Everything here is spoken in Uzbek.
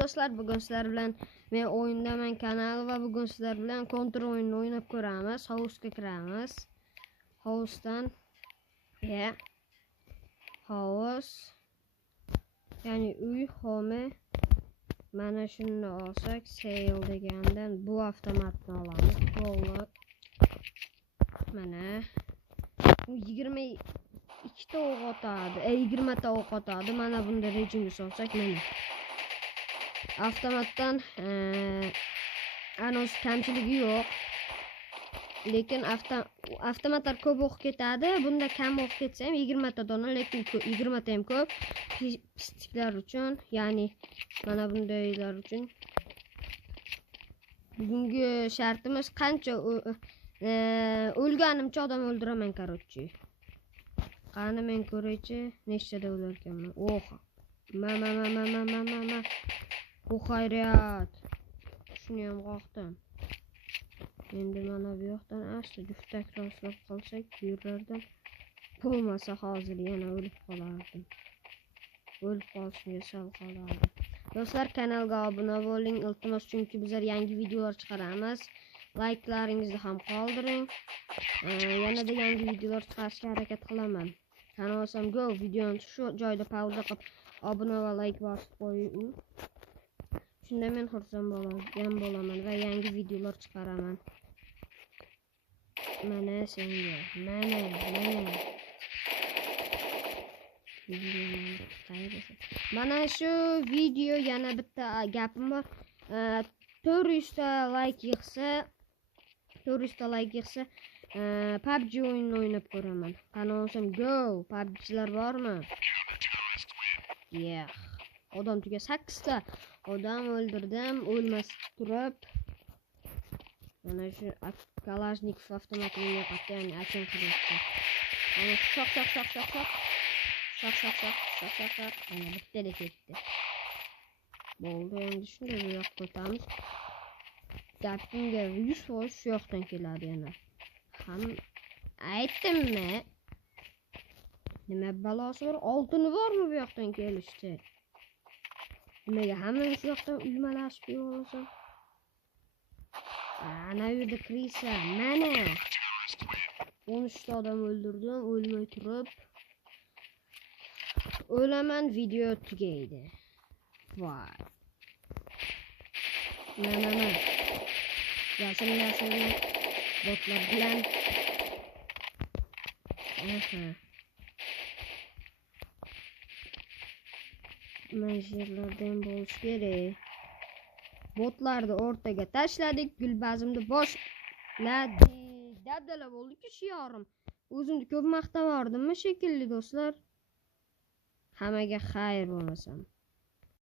Do'stlar, bugun sizlar bilan men o'yindaman kanal va bugun sizlar bilan Counter o'yinini o'ynab ko'ramiz. House'ga kiramiz. House'dan house ya'ni uy, home. Mana shuni olsak, sale degandan bu avtomatni olamiz. Bo'ldi. Mana u 22 ta o'q otadi, 20 ta o'q otadi. Mana bunda rejimga solsak, mana avtomatdan anos kamchiligi yo'q. Lekin avtomatlar ko'p o'q ketadi. Bunda kam o'q ketsa ham 20 ta dona, lekin 20 ta ham ko'p. Pisliklar uchun, ya'ni mana bundaylar uchun. Bugungi shartimiz qancha o'lganimcha odam o'ldiraman, короче. Qani men ko'raychi, nechtada o'larkanman. Oh. Ma. Bu xayriyat. Shuni ham qoqdim. Endi mana bu yoqdan asta juftak rostlab qolsak, yurardim. Bo'lmasa hozir yana o'lib qolardim. O'lib qolishga sal qolardim. Do'stlar, kanalga obuna bo'ling, iltimos, chunki bizlar yangi videolar chiqaramiz. Like'laringizni ham qoldiring. Yanada yangi videolar chiqarishga harakat qilaman. Qani olsam go, videoni shu joyda pauza qilib obuna va like bosib qo'ying. Shunda men xursand bo'laman va yangi videolar chiqaraman. Mana senga, mana. Mana shu video yana bitta gapim bor. 400 ta like yig'sa, PUBG o'yinini o'ynab ko'raman. Qani olsam go, PUBG'lar bormi? Odam tuga 8 ta odam o'ldirdim, o'lmas turib. Mana shu Kalashnikov avtomatini yo'qotdi, ya'ni akin qilibdi. Ana shoq. Ana bitta ketdi. Bo'ldi, endi shunday bu yoqqa o'tamiz. Gapimga 100% shu yoqdan keladi yana. Ham aytdimmi? Nima balosi bor? Oltini bormi bu yoqdan kelishdi? Nimaga hamma shu yoqdan uymalashib yursa? Ana yerda kirisa, mana 13 ta odam o'ldirdim, o'lmay turib. O'laman, video tugaydi. Voy. Mana. Yashin botlar bilan. Majirlardan bo'lish kerak. Botlarni o'rtaga tashladik, Gulbazimni boshladik. Dadala bo'ldi-ku shiyorim. O'zimni ko'p maqtavordim shekilli do'stlar. Hammaga xayr bo'lmasam.